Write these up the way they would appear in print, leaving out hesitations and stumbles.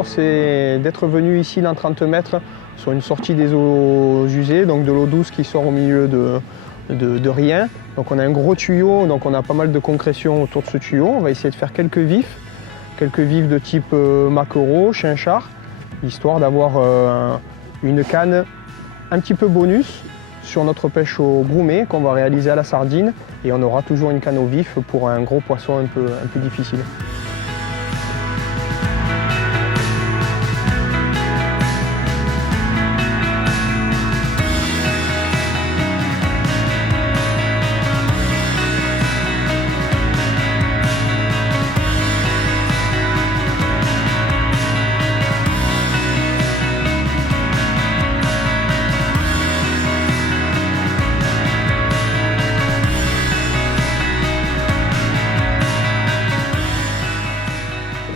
parcours, c'est d'être venu ici dans 30 mètres sur une sortie des eaux usées, donc de l'eau douce qui sort au milieu de rien. Donc on a un gros tuyau, donc on a pas mal de concrétion autour de ce tuyau. On va essayer de faire quelques vifs de type maquereau, chinchard, histoire d'avoir une canne un petit peu bonus sur notre pêche au brumé qu'on va réaliser à la sardine, et on aura toujours une canne au vif pour un gros poisson un peu difficile.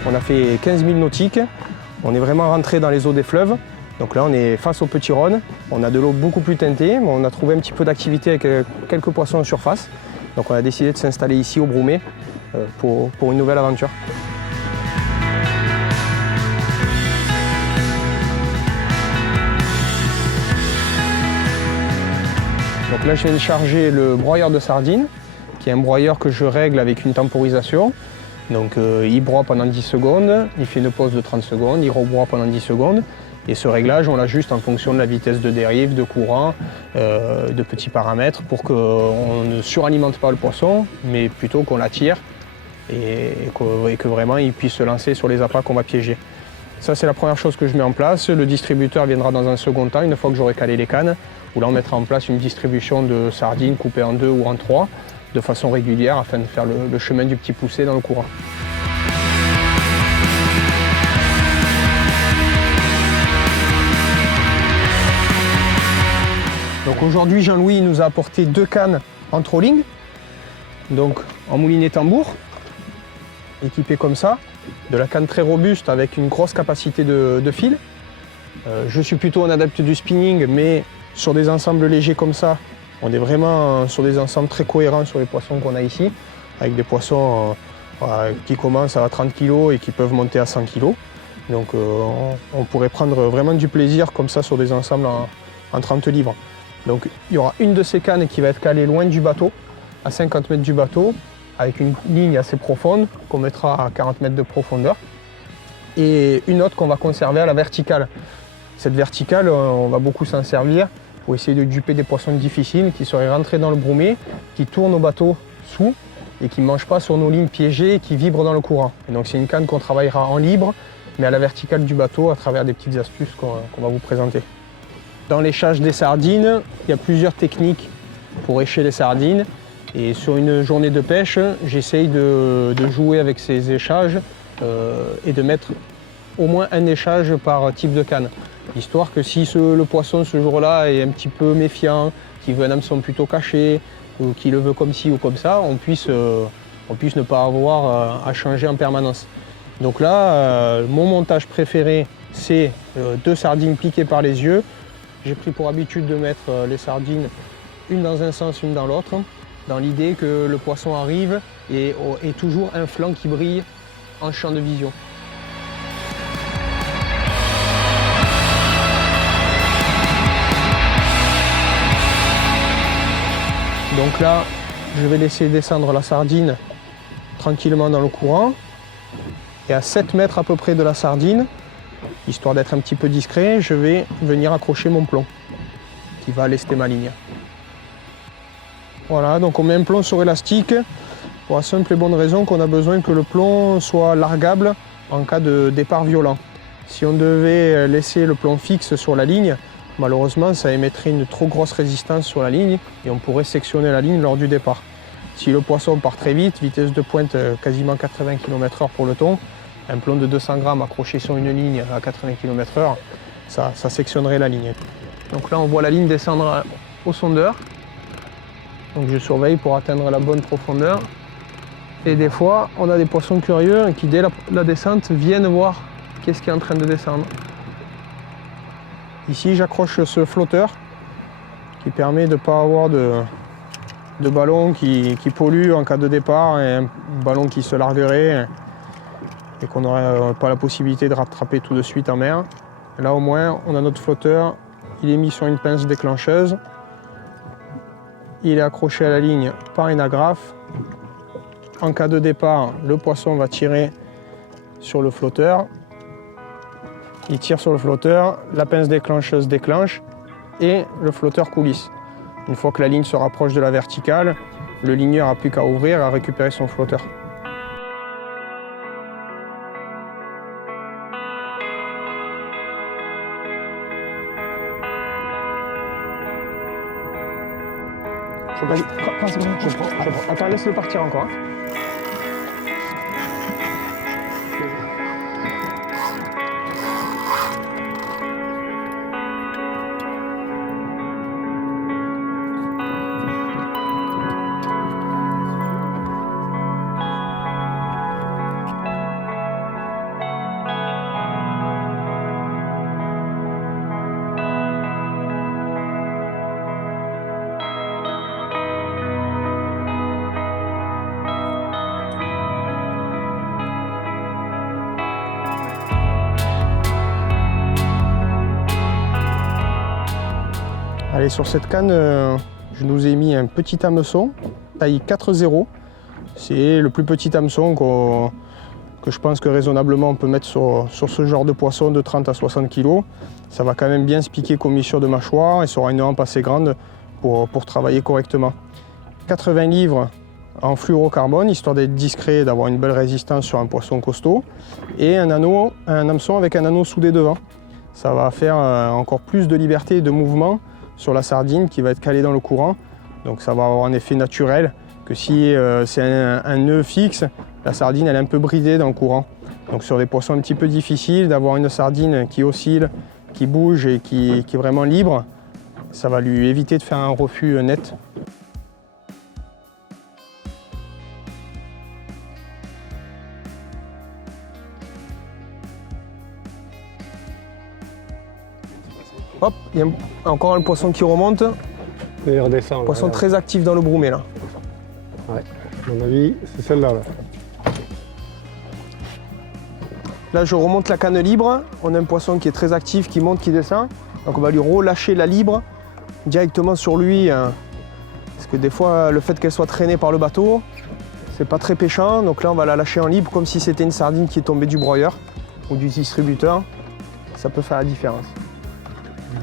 On a fait 15 000 nautiques, on est vraiment rentré dans les eaux des fleuves. Donc là on est face au Petit Rhône, on a de l'eau beaucoup plus teintée, mais on a trouvé un petit peu d'activité avec quelques poissons en surface. Donc on a décidé de s'installer ici au Brumé pour une nouvelle aventure. Donc là je viens de charger le broyeur de sardines, qui est un broyeur que je règle avec une temporisation. Donc il broie pendant 10 secondes, il fait une pause de 30 secondes, il rebroie pendant 10 secondes. Et ce réglage, on l'ajuste en fonction de la vitesse de dérive, de courant, de petits paramètres pour qu'on ne suralimente pas le poisson, mais plutôt qu'on l'attire et que vraiment il puisse se lancer sur les appâts qu'on va piéger. Ça, c'est la première chose que je mets en place. Le distributeur viendra dans un second temps, une fois que j'aurai calé les cannes, où là on mettra en place une distribution de sardines coupées en 2 ou en 3, de façon régulière afin de faire le chemin du petit poussé dans le courant. Donc aujourd'hui, Jean-Louis nous a apporté 2 cannes en trolling, donc en moulinet tambour, équipées comme ça, de la canne très robuste avec une grosse capacité de fil. Je suis plutôt un adepte du spinning, mais sur des ensembles légers comme ça, on est vraiment sur des ensembles très cohérents sur les poissons qu'on a ici, avec des poissons qui commencent à 30 kg et qui peuvent monter à 100 kg. Donc on pourrait prendre vraiment du plaisir comme ça sur des ensembles en 30 livres. Donc il y aura une de ces cannes qui va être calée loin du bateau, à 50 mètres du bateau, avec une ligne assez profonde qu'on mettra à 40 mètres de profondeur. Et une autre qu'on va conserver à la verticale. Cette verticale, on va beaucoup s'en servir pour essayer de duper des poissons difficiles qui seraient rentrés dans le brumé, qui tournent au bateau sous et qui ne mangent pas sur nos lignes piégées et qui vibrent dans le courant. Et donc c'est une canne qu'on travaillera en libre, mais à la verticale du bateau à travers des petites astuces qu'on va vous présenter. Dans l'échage des sardines, il y a plusieurs techniques pour écher les sardines. Et sur une journée de pêche, j'essaye de jouer avec ces échages et de mettre au moins un échage par type de canne. Histoire que si le poisson ce jour-là est un petit peu méfiant, qu'il veut un hameçon plutôt caché, ou qu'il le veut comme ci ou comme ça, on puisse ne pas avoir à changer en permanence. Donc là, mon montage préféré, c'est 2 sardines piquées par les yeux. J'ai pris pour habitude de mettre les sardines une dans un sens, une dans l'autre, dans l'idée que le poisson arrive et ait toujours un flanc qui brille en champ de vision. Donc là, je vais laisser descendre la sardine tranquillement dans le courant. Et à 7 mètres à peu près de la sardine, histoire d'être un petit peu discret, je vais venir accrocher mon plomb qui va lester ma ligne. Voilà, donc on met un plomb sur élastique pour la simple et bonne raison qu'on a besoin que le plomb soit largable en cas de départ violent. Si on devait laisser le plomb fixe sur la ligne, malheureusement ça émettrait une trop grosse résistance sur la ligne et on pourrait sectionner la ligne lors du départ. Si le poisson part très vite, vitesse de pointe quasiment 80 km/h pour le thon, un plomb de 200 grammes accroché sur une ligne à 80 km/h, ça sectionnerait la ligne. Donc là on voit la ligne descendre au sondeur. Donc je surveille pour atteindre la bonne profondeur. Et des fois, on a des poissons curieux qui, dès la descente, viennent voir qu'est-ce qui est en train de descendre. Ici, j'accroche ce flotteur qui permet de ne pas avoir de ballon qui pollue en cas de départ et un ballon qui se larguerait. et qu'on n'aurait pas la possibilité de rattraper tout de suite en mer. Là au moins on a notre flotteur, il est mis sur une pince déclencheuse, il est accroché à la ligne par une agrafe. En cas de départ, le poisson va tirer sur le flotteur, il tire sur le flotteur, la pince déclencheuse déclenche et le flotteur coulisse. Une fois que la ligne se rapproche de la verticale, le ligneur n'a plus qu'à ouvrir et à récupérer son flotteur. Je prends. Attends, laisse-le partir encore. Allez, sur cette canne, je nous ai mis un petit hameçon, taille 4,0. C'est le plus petit hameçon que je pense que raisonnablement on peut mettre sur ce genre de poisson de 30 à 60 kg. Ça va quand même bien se piquer comme mission de mâchoire et ça aura une hampe assez grande pour travailler correctement. 80 livres en fluorocarbone, histoire d'être discret et d'avoir une belle résistance sur un poisson costaud. Et un hameçon avec un anneau soudé devant. Ça va faire encore plus de liberté et de mouvement sur la sardine qui va être calée dans le courant. Donc ça va avoir un effet naturel que si c'est un nœud fixe, la sardine elle est un peu bridée dans le courant. Donc sur des poissons un petit peu difficiles, d'avoir une sardine qui oscille, qui bouge et qui est vraiment libre, ça va lui éviter de faire un refus net. Hop, il y a encore un poisson qui remonte. Et il redescend. Poisson très actif dans le brumé là. Ouais, à mon avis, c'est celle-là. Là, je remonte la canne libre. On a un poisson qui est très actif, qui monte, qui descend. Donc on va lui relâcher la libre directement sur lui. Parce que des fois, le fait qu'elle soit traînée par le bateau, c'est pas très pêchant. Donc là, on va la lâcher en libre comme si c'était une sardine qui est tombée du broyeur ou du distributeur. Ça peut faire la différence.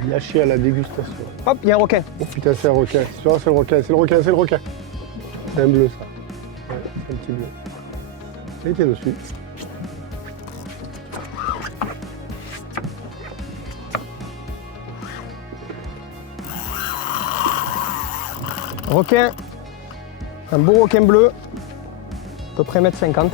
Lâché à la dégustation. Hop, il y a un requin. Oh putain, c'est un requin. C'est le requin, c'est le requin, c'est le requin. C'est un bleu, ça. Ouais, c'est un petit bleu. Il était dessus. Requin. Un beau requin bleu. À peu près 1,50 m.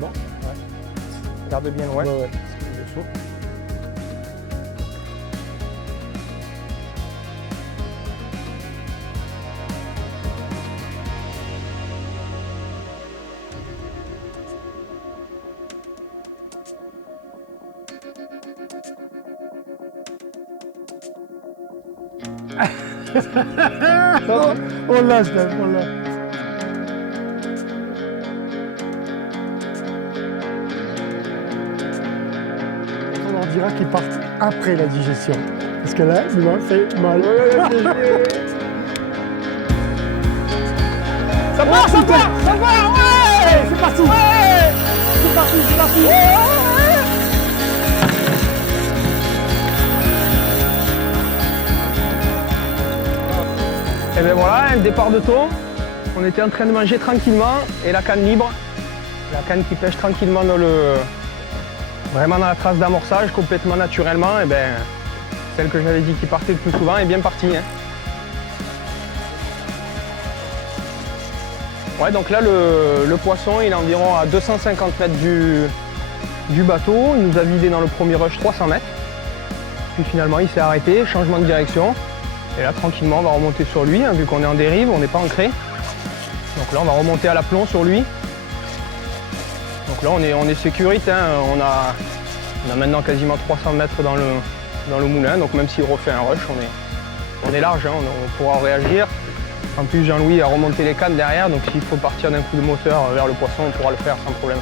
Bon, ouais. Garde bien loin. Ouais. On l'a, Steph, on l'a. On leur dira qu'ils partent après la digestion. Parce que là, il m'a fait mal. Ça part, ça part, ça part, ouais! C'est parti! Ouais! C'est parti, c'est parti! Et bien voilà, un départ de thon. On était en train de manger tranquillement et la canne libre. La canne qui pêche tranquillement vraiment dans la trace d'amorçage, complètement naturellement. Et bien, celle que j'avais dit qui partait le plus souvent est bien partie. Hein. Ouais, donc là, le poisson, il est environ à 250 mètres du bateau. Il nous a vidé dans le premier rush 300 mètres. Puis finalement il s'est arrêté, changement de direction. Et là tranquillement on va remonter sur lui, hein, vu qu'on est en dérive, on n'est pas ancré. Donc là on va remonter à l'aplomb sur lui. Donc là on est sécurité, hein. On a maintenant quasiment 300 mètres dans le moulin, donc même s'il refait un rush, on est large, hein, on pourra réagir. En plus Jean-Louis a remonté les cannes derrière, donc s'il faut partir d'un coup de moteur vers le poisson, on pourra le faire sans problème.